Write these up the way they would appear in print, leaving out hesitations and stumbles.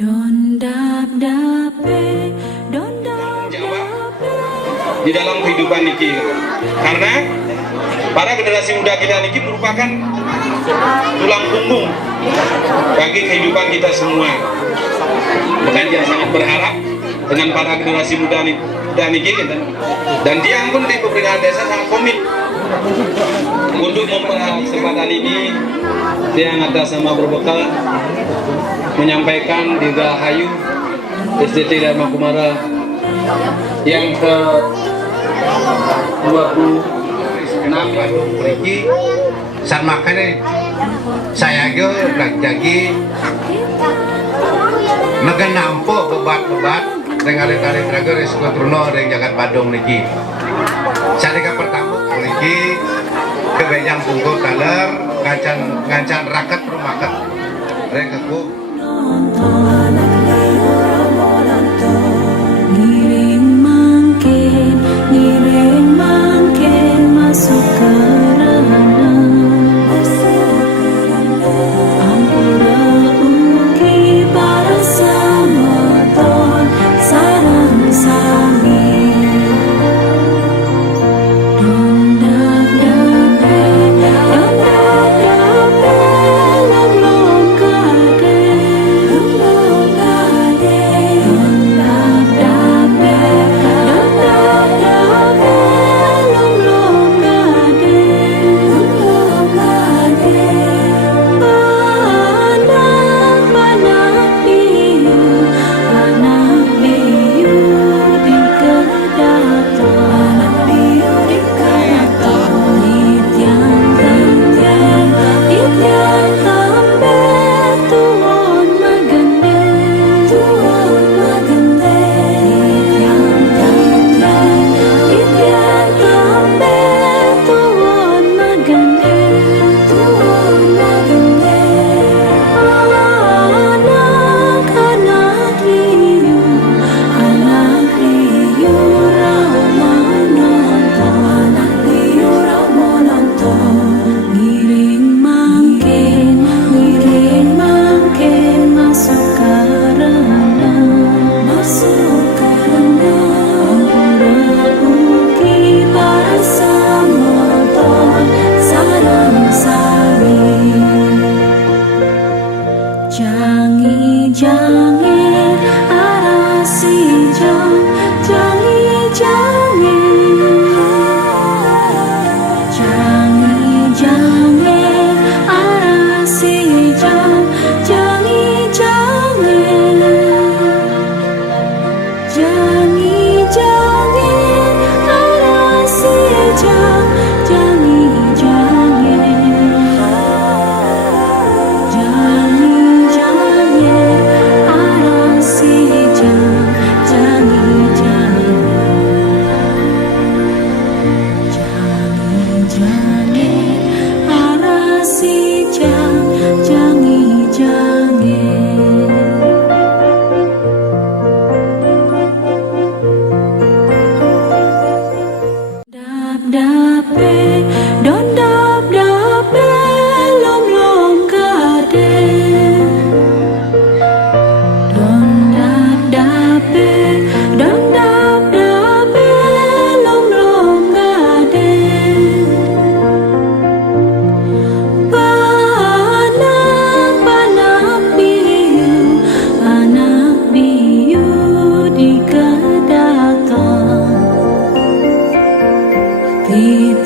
di dalam kehidupan niki, karena para generasi muda kita niki merupakan tulang punggung bagi kehidupan kita semua. Makanya dia sangat berharap dengan para generasi muda niki dan dia pun di pemerintahan desa sangat komit untuk memperoleh kesempatan ini. Dia ada sama berbekal menyampaikan di Rahayu SDT Dharma Kumara yang ke 26 Iki san makanya saya lagi makan nampo bebat dengan kali terakhir resiko Truno dengan Jagat Badung niki. Saya pertama niki kebejang punggung kaler ngancan rakat rumakat rekaku.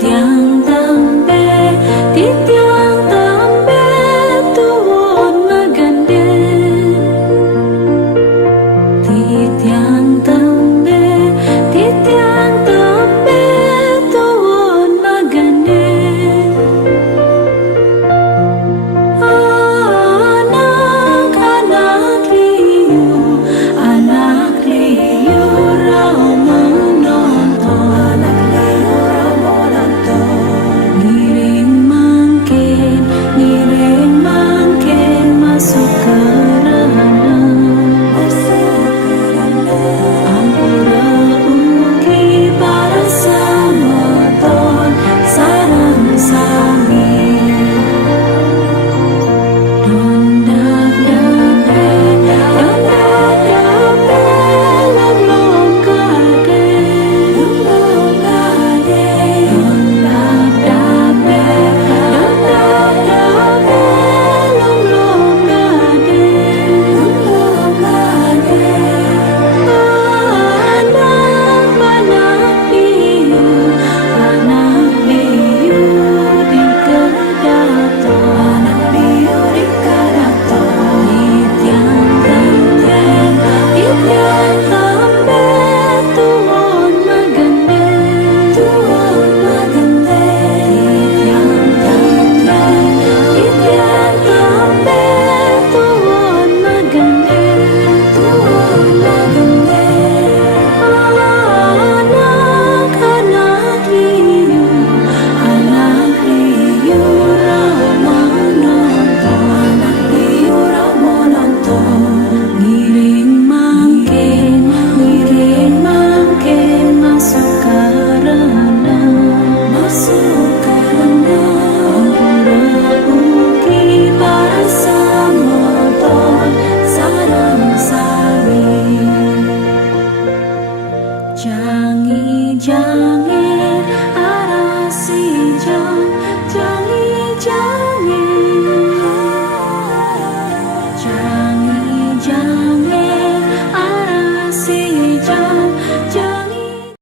Tiang tambe